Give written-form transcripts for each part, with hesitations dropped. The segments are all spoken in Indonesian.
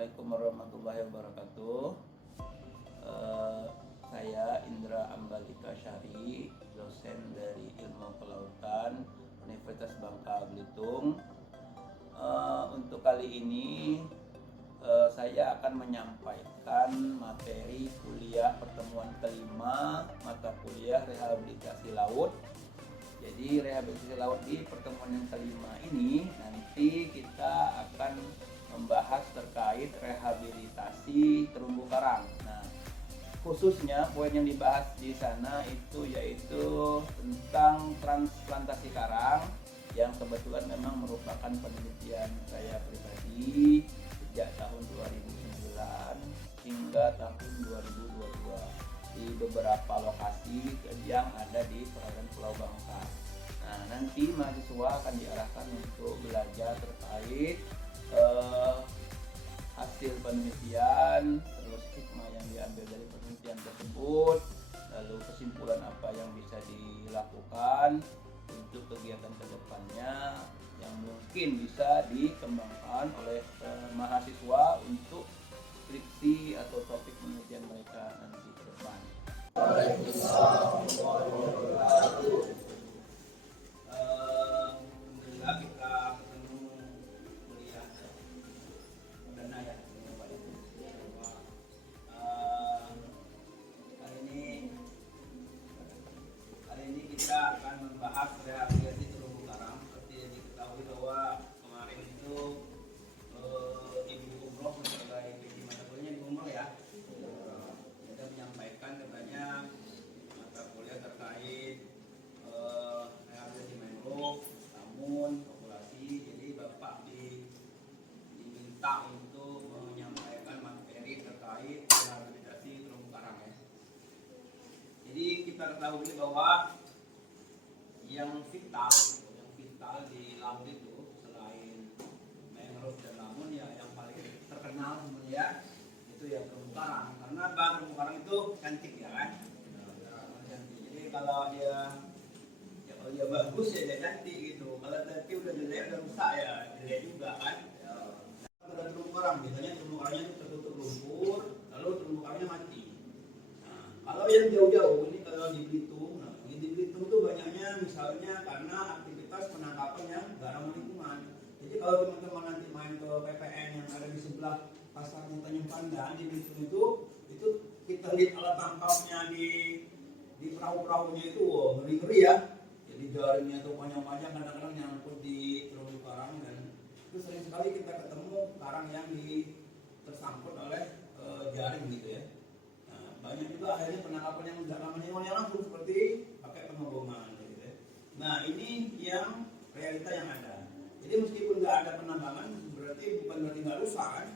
Assalamualaikum warahmatullahi wabarakatuh. Saya Indra Ambalika Syari, dosen dari Ilmu Kelautan Universitas Bangka Belitung. Untuk kali ini saya akan menyampaikan materi kuliah pertemuan kelima mata kuliah rehabilitasi laut. Jadi rehabilitasi laut di pertemuan yang kelima ini nanti kita akan membahas terkait rehabilitasi terumbu karang. Nah, khususnya poin yang dibahas di sana itu yaitu tentang transplantasi karang yang kebetulan memang merupakan penelitian saya pribadi sejak tahun 2009 hingga tahun 2022 di beberapa lokasi yang ada di perairan Pulau Bangka. Nah, nanti mahasiswa akan diarahkan untuk belajar terkait hasil penelitian, terus hikmah yang diambil dari penelitian tersebut, lalu kesimpulan apa yang bisa dilakukan untuk kegiatan kedepannya yang mungkin bisa dikembangkan oleh mahasiswa untuk skripsi atau topik penelitian mereka nanti ke depan. Waalaikumsalam warahmatullahi wabarakatuh. Alhamdulillah kita ketemu kuliah perdana ya. Hari ini kita akan membahas rehabilitasi terumbu karang. Seperti yang diketahui bahwa kemarin itu Ibu Umroh sebagai PJ mata kuliahnya Ibu Umroh ya, kita menyampaikan katanya mata kuliah terkait rehabilitasi mangrove, namun populasi. Jadi Bapak diminta untuk menyampaikan materi terkait rehabilitasi terumbu karang ya. Jadi kita ketahui bahwa yang vital di laut itu selain mangrove dan lamun ya yang paling terkenal sebenarnya ya, itu ya terumbu karang. Karena terumbu karang itu cantik ya kan. Jadi kalau dia bagus ya dia cantik gitu. Kalau tapi udah jelek udah rusak ya jelek juga kan. Ada terumbu karang biasanya terumbu karangnya itu tertutup lumpur lalu terumbu karangnya mati. Nah, kalau yang jauh-jauh ini kalau di Belitung, di Belitung tuh banyaknya misalnya karena aktivitas penangkapan yang garam lingkungan. Jadi kalau teman-teman nanti main ke PPN yang ada di sebelah pasar Tanjung Pandan di Belitung itu kita lihat alat tangkapnya di perahu-perahunya itu ngeri-ngeri ya. Jadi jaringnya tuh panjang-panjang kadang-kadang nyangkut di terumbu karang dan itu sering sekali kita ketemu karang yang tersangkut oleh jaring gitu ya. Nah, banyak juga akhirnya penangkapan yang tidak namanya langsung seperti pakai pengoboman gitu ya. Nah, ini yang realita yang ada. Jadi meskipun nggak ada penambangan berarti bukan berarti nggak rusak kan.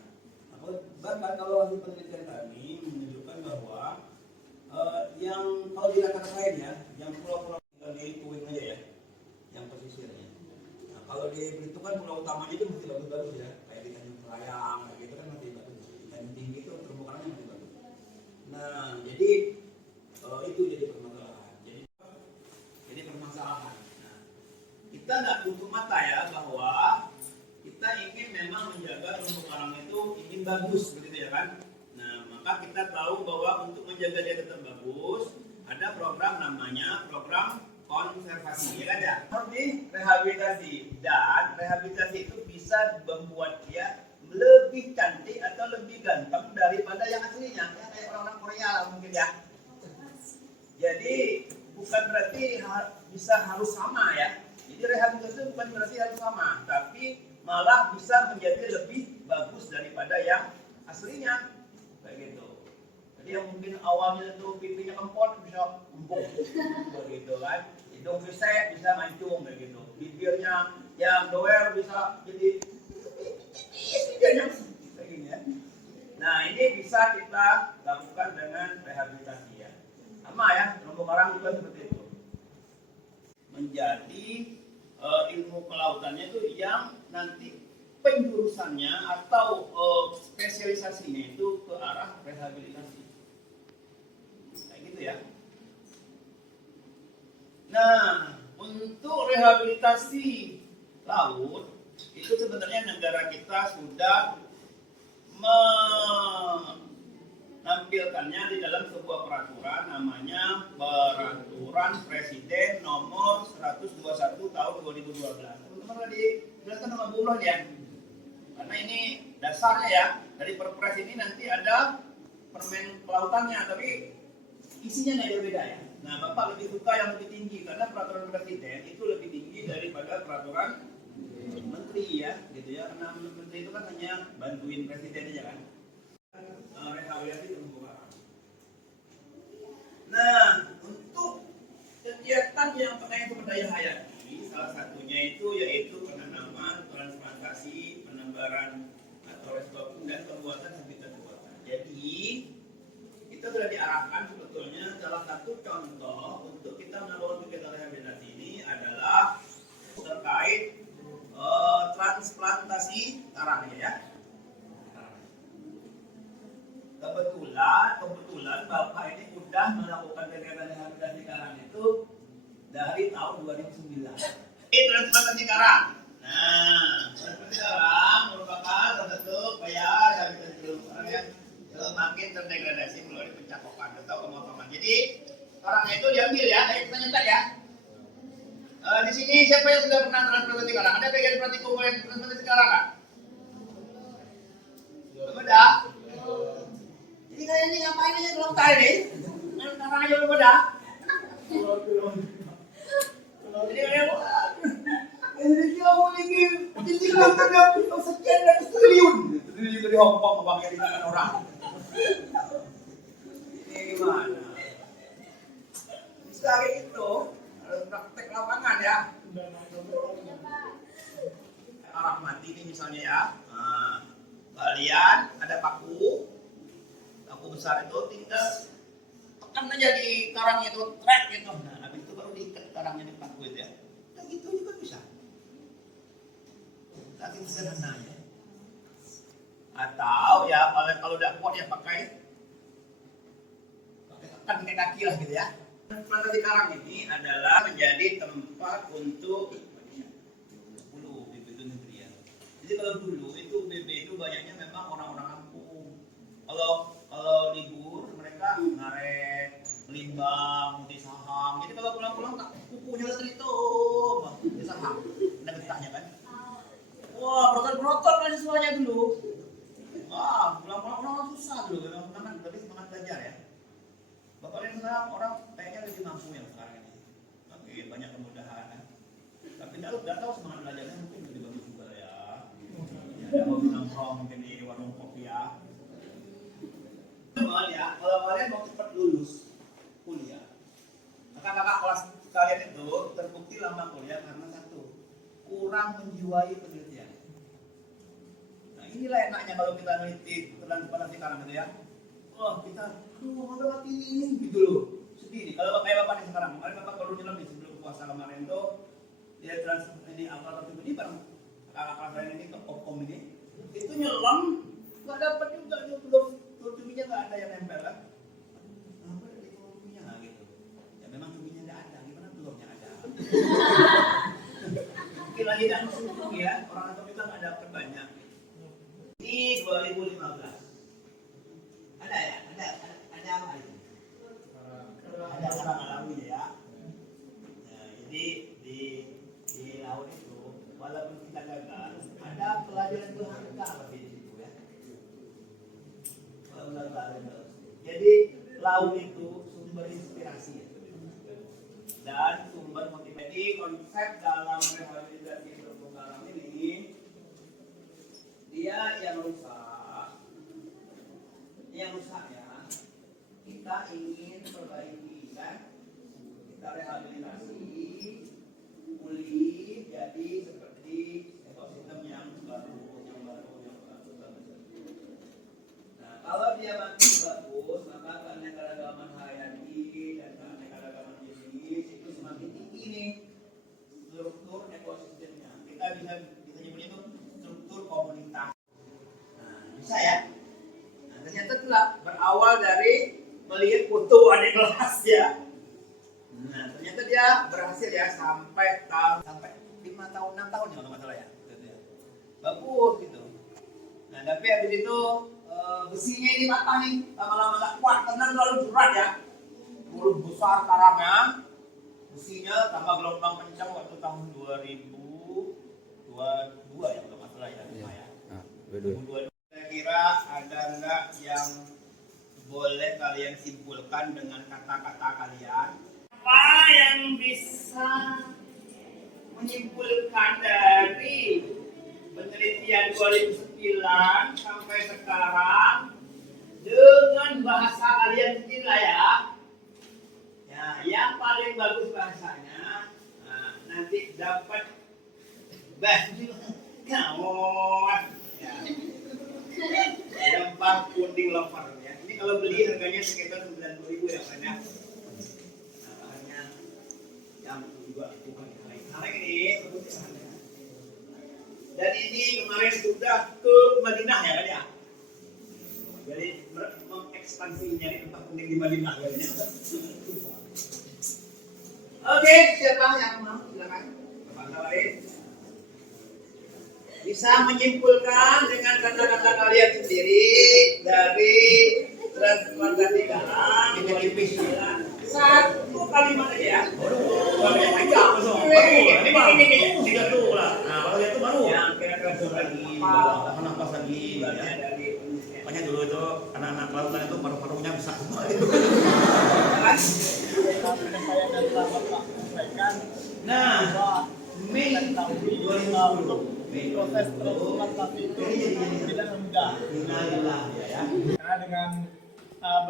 Nah, bahkan kalau hasil penelitian kami menunjukkan bahwa yang kalau di kata lain ya, yang pulau-pulau di Tuwing aja ya, yang pesisirnya. Nah, kalau di Belitung kan pulau utamanya itu masih bagus-bagus ya, kayak di Tanjung Pelayang, kayak gitu kan masih bagus. Di Tanjung Tinggi itu terumbu karangnya masih bagus. Nah, jadi itu jadi permasalahan. Jadi permasalahan. Nah, kita nggak tutup mata ya bahwa kita ingin memang menjaga terumbu karang itu ingin bagus, begitu ya kan? Nah, maka kita tahu bahwa untuk menjaga dia tetap bagus, ada program namanya program konservasi, ya kan ya? Seperti rehabilitasi, dan rehabilitasi itu bisa membuat dia lebih cantik atau lebih ganteng daripada yang aslinya, ya kayak orang-orang Korea lah mungkin ya. Jadi bukan berarti harus sama ya. Jadi rehabilitasi itu bukan berarti harus sama, tapi malah bisa menjadi lebih bagus daripada yang aslinya, kayak gitu. Jadi yang mungkin awalnya itu pipinya kempot bisa empuk begitu kan. Hidung fisik bisa mancung begitu. Bibirnya yang doer bisa jadi kayak gini ya. Nah, ini bisa kita lakukan dengan rehabilitasi ya. Sama ya, terumbu karang juga seperti itu. Menjadi ilmu kelautannya itu yang nanti penjurusannya atau spesialisasinya itu ke arah rehabilitasi. Kayak gitu ya. Nah, untuk rehabilitasi laut itu sebenarnya negara kita sudah menampilkannya di dalam sebuah peraturan namanya Peraturan Presiden Nomor 121 Tahun 2012. Teman-teman tadi jelaskan sama Bu Umroh ya. Karena ini dasarnya ya, dari Perpres ini nanti ada permen kelautannya, tapi isinya nggak beda ya. Nah, Bapak lebih suka yang lebih tinggi karena peraturan presiden itu lebih tinggi daripada peraturan menteri ya, gitu ya. Karena menteri itu kan hanya bantuin presiden aja kan. Rehabilitasi terumbu karang. Nah, untuk kegiatan yang terkait pemberdayaan hayati, salah satunya itu yaitu penanaman, transplantasi, penebaran atau restoratif dan pembuatan habitat buatan. Jadi kita sudah diarahkan sebetulnya salah satu contoh untuk kita melakukan kegiatan rehabilitasi ini adalah terkait transplantasi karang ya. Kebetulan Bapak ini sudah melakukan kegiatan rehabilitasi karang itu dari tahun 2009. Ini transplantasi karang. Nah, transplantasi karang merupakan salah satu upaya rehabilitasi terumbu karang yang semakin terdegradasi melalui pencakokan atau pemotongan. Jadi karangnya itu diambil ya, kita nyetak ya. Di sini siapa yang sudah pernah transplantasi karang? Ada bagian praktikum yang transplantasi karang nggak? Belum ada. Jadi kalian ini ngapain aja belum tahu nih? Karang aja belum ada. Jadi kalian Indonesia memiliki potensial terhadap sekian ratus triliun. Triliun dari Hong Kong pakai di tangan orang. Ini gimana? Bisa kayak gitu, harus praktek lapangan ya. Arah mati ini misalnya ya. Nah, kalian ada paku besar itu tinggal tekan aja di karangnya itu, trek gitu. Nah, habis itu baru diikat karangnya di paku itu ya. Nah, gitu juga bisa. Saking sederhananya. Atau ya kalau udah kuat ya pakai tekan pakai kaki lah gitu ya. Transplantasi karang ini adalah menjadi tempat untuk dulu BB itu negeri ya. Jadi kalau dulu itu BB itu banyaknya memang orang-orang kampung. Kalau libur mereka ngaret, limbang, di saham. Jadi kalau pulang-pulang kukunya udah terhitung di saham. Ada getahnya kan? Wah, berotot-berotot kan siswanya dulu. Wah, pulang-pulang orang susah dulu, memang lebih semangat belajar ya. Bapak lihat sekarang orang kayaknya lebih mampu yang sekarang ini. Oke, banyak kemudahan. Kan? Tapi nggak tahu semangat belajarnya mungkin lebih bagus juga ya. Ada hobi nongkrong mungkin di warung kopi ya. Ya, kalau kalian mau cepat lulus kuliah, maka kakak kelas kalian itu terbukti lama kuliah karena satu, kurang menjiwai penelitian. Nah inilah enaknya kalau kita neliti transplantasi karang gitu ya. Oh kita, ada mati ini gitu loh. Sedih nih, kalau kayak bapak nih sekarang, kemarin bapak baru nyelam nih sebelum puasa kemarin tuh dia ini alternatif ini bareng kakak kelas lain ini ke Opkom ini, itu nyelam nggak dapat juga nih belum. Cuminya nggak ada yang nempel kan? Kenapa ada cuminya nggak gitu? Ya memang cuminya nggak ada, gimana telurnya ada? Mungkin lagi tak musuh ya, orang atau kita nggak dapat banyak. Ini 2015. Ada ya? Ada apa itu? Ada karang alaminya ya. Nah, jadi di laut itu, walaupun kita gagal, ada pelajaran berharga lebih. Jadi laut itu sumber inspirasi dan sumber motivasi. Konsep dalam rehabilitasi terumbu karang ini dia yang rusak ya kita ingin perbaiki kan, kita rehabilitasi pulih jadi seperti ekosistem yang baru. Kalau dia makin bagus, maka keanekaragaman hayati dan keanekaragaman jenis itu semakin tinggi nih struktur ekosistemnya. Kita bisa nyebut itu struktur komunitas. Nah, bisa ya. Nah, ternyata itulah berawal dari melihat foto adik kelas ya. Nah, ternyata dia berhasil ya sampai 5 tahun 6 tahun ya kalau nggak salah ya. Bagus gitu. Nah, tapi habis itu besinya ini patah nih, lama-lama nggak kuat karena terlalu berat ya. Terlalu besar karangnya, besinya tambah gelombang kencang waktu tahun 2022 ya kalau nggak salah ya. Ya. 2022. Saya kira ada nggak yang boleh kalian simpulkan dengan kata-kata kalian? Apa yang bisa menyimpulkan dari penelitian 2009 sampai sekarang dengan bahasa kalian sendiri lah ya. Ya, yang paling bagus bahasanya, nah, nanti dapat baju kawan. Ya. Lempar puding lover ya. Ini kalau beli harganya sekitar 90.000 ya kan ya. Harganya yang juga bukan kaleng ini. Dan ini kemarin sudah ke Madinah ya kan ya. Jadi mengekspansi nyari tempat puding di Madinah kan ya. Oke, siapa yang mau silakan. Bapak lain bisa menyimpulkan dengan kata-kata kalian sendiri dari transplantasi darah dengan tipis satu kalimat aja ya. Ini tiga tuh lah. Nah kalau itu baru. Yang kira-kira lagi, nafas lagi. Makanya dulu itu anak-anak lautan itu paru-parunya besar semua. Nah, Mei 2010. Proses transplantasi itu tidak mudah. Karena dengan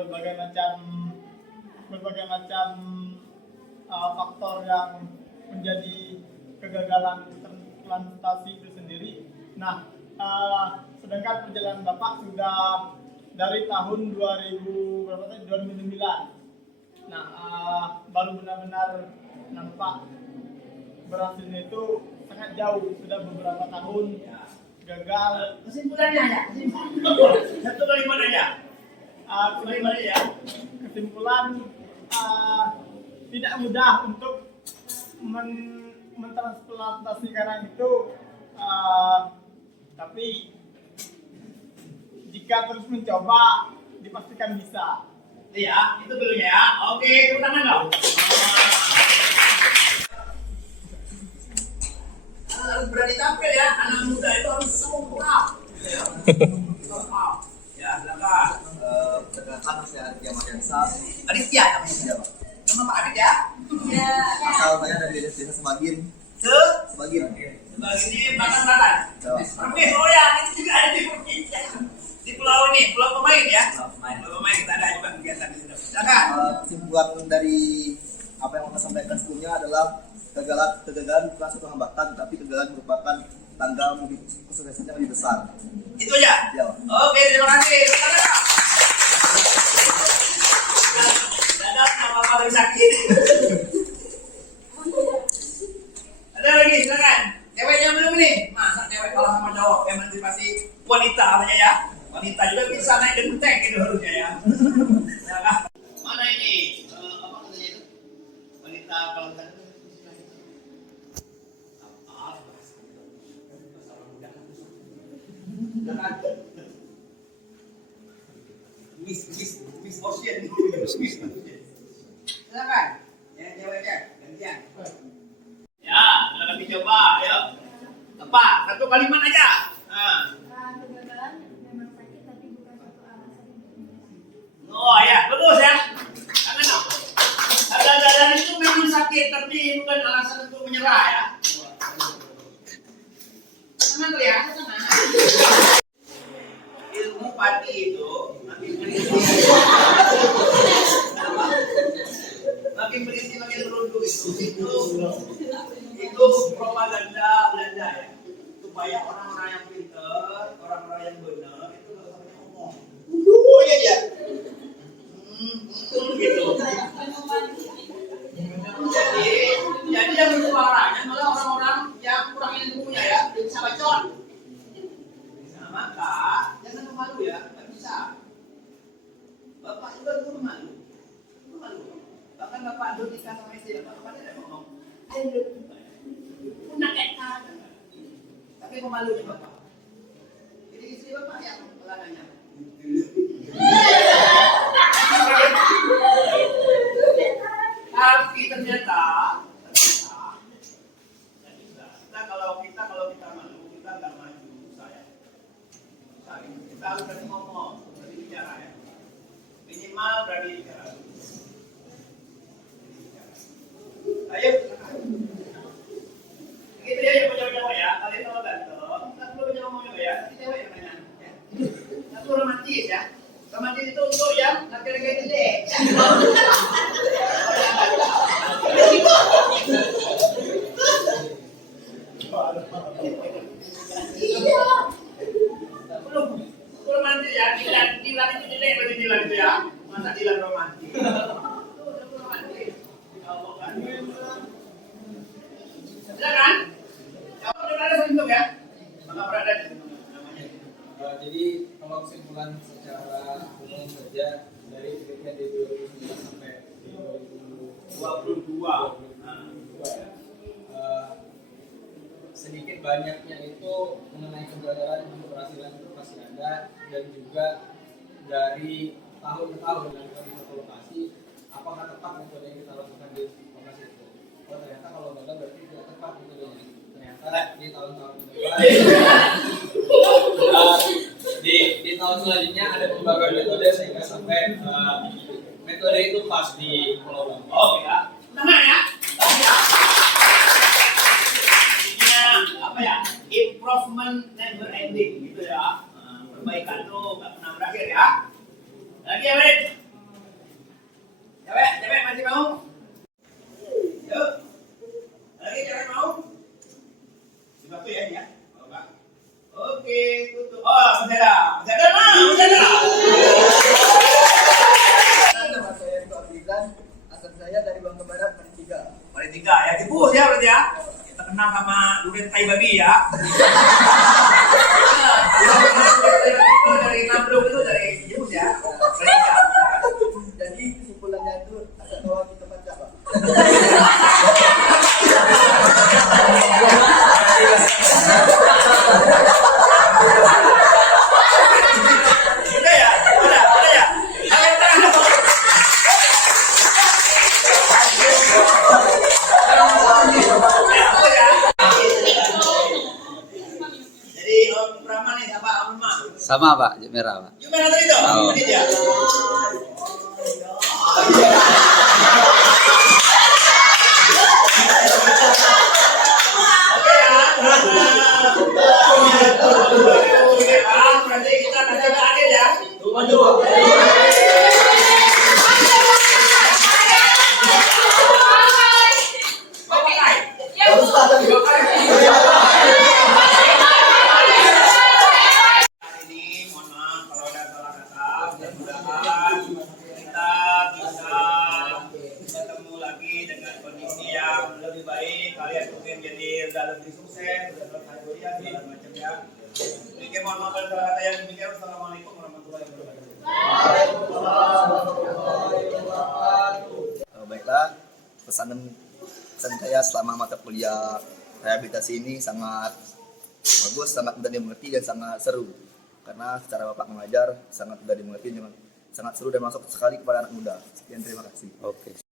berbagai macam faktor yang menjadi kegagalan transplantasi itu sendiri. Nah, sedangkan perjalanan Bapak sudah dari tahun 2009. Nah, baru benar-benar nampak berhasilnya itu sangat jauh, sudah beberapa tahun gagal. Kesimpulannya ya, satu kalimat aja. Kesimpulan tidak mudah untuk mentransplantasi karang itu, tapi jika terus mencoba dipastikan bisa. Iya, itu dulu ya. Oke, tepuk tangan dong. Harus berani tampil ya, anak muda itu harus semua. Ya, silakan. Perkenalkan saya Aditya Mariansa. Aditya namanya. Nama Pak Adit ya? Ya. Asal saya dari desa Semagin. Semagin. Semagin ini belakang-belakang. Oke, oh ya, itu juga ada di provinsi. Di pulau ini, pulau pemain ya? Pulau pemain kita ada juga kegiatan di situ. Silakan. Kesimpulan dari apa yang saya sampaikan sebelumnya adalah kegagalan bukan suatu hambatan, tapi kegagalan merupakan tangga menuju kesuksesan yang lebih besar. Itu aja? Ya. Oke, terima kasih. Dadah, nama Pak lagi sakit. Ada lagi, silakan. Ceweknya belum nih? Masa cewek kalah sama cowok? Emansipasi wanita aja ya. Wanita juga bisa naik dan tank itu harusnya ya. Silakan. Mana ini? Apa katanya itu? Wanita kalau tadi Miss Ocean. Silakan. Ya, ceweknya gantian. Ya, silakan dicoba, ayo. Tepat, satu kalimat aja. Nah. Kegagalan memang sakit tapi bukan suatu alasan untuk menyerah. Oh ya, bagus ya. Jangan dong. Kegagalan itu memang sakit tapi bukan alasan untuk menyerah ya. Tenang tuh ya, tenang. Ilmu padi itu makin berisi makin merunduk itu propaganda Belanda ya, supaya orang-orang yang pintar, orang-orang yang benar itu nggak usah banyak ngomong, dulu aja dia, gitu. Jadi yang bersuaranya malah orang-orang yang kurang ilmunya ya, bisa bacot. Nah, maka jangan memalu ya, nggak bisa. Bapak juga dulu malu. Bahkan bapak dulu nikah sama istri, bapak tidak ngomong. Ayo, punya kata. Tapi pemalunya bapak. Jadi istri bapak yang pelananya. Tapi ternyata kalau kita malu, kita nggak maju saya. Kita harus berani ngomong, berani bicara ya. Minimal berani bicara. Ayo, gitu ya, yang punya ya. Kalian kalau ganteng, nggak perlu banyak ngomong juga ya. Nanti cewek yang nanya. Ya. Nggak perlu romantis ya. Romantis itu untuk yang laki-laki gede. Belum romantis ya. Dilan itu jelek berarti Dilan itu ya. Masa Dilan romantis? Romantis. Silakan. Kamu udah ada sentuh ya? Maka berada di namanya. Jadi kalau kesimpulan secara umum saja dari penelitian di 2009 sampai di 2022 ya, sedikit banyaknya itu mengenai kegagalan dan keberhasilan inovasi Anda dan juga dari tahun ke tahun dengan satu lokasi, apakah tepat metode yang kita lakukan di lokasi itu? Oh ternyata kalau gagal berarti tidak tepat metodenya. Ternyata di tahun-tahun di tahun selanjutnya ada pembaruan metode sehingga sampai metode itu pas di Pulau Bangka. Oke ya. Tenang ya. Apa ya? Improvement never ending gitu ya. Perbaikan tuh nggak pernah berakhir ya. Lagi ya, Wed. Cewek masih mau? Yuk. Lagi cewek mau? Waktu ya ini ya. Oke, tutup. Oh, masih ada mah. Nama saya Riko Abdilan, asal saya dari Bangka Barat, Panitika. Paling tiga ya, tipu ya berarti ya. Kita kenal sama durian tai babi ya. Dari Nablung itu dari Jepus ya. Jadi kesimpulannya itu asal tahu kita baca Pak. Udah ya, udah ya. Kalian terang dong. Jadi Om Rahman nih apa Om Rahman? Sama Pak, merah Pak. Gimana tadi tuh? Oh. Ini dia. Oke ya. Berarti kita nanti adil ya. Ini mohon maaf kalau ada salah kata. Mudah-mudahan kita bisa ketemu lagi dengan kondisi yang lebih baik. Kalian mungkin jadi udah lebih sukses, udah selesai kuliah segala macam ya. Oke, mohon maaf kalau salah kata yang demikian. Wassalamualaikum warahmatullahi wabarakatuh. Baiklah, pesan saya selama mata kuliah rehabilitasi ini sangat bagus, sangat mudah dimengerti dan sangat seru. Karena secara Bapak mengajar sangat mudah dimengerti, sangat seru dan masuk sekali kepada anak muda. Sekian, terima kasih. Oke.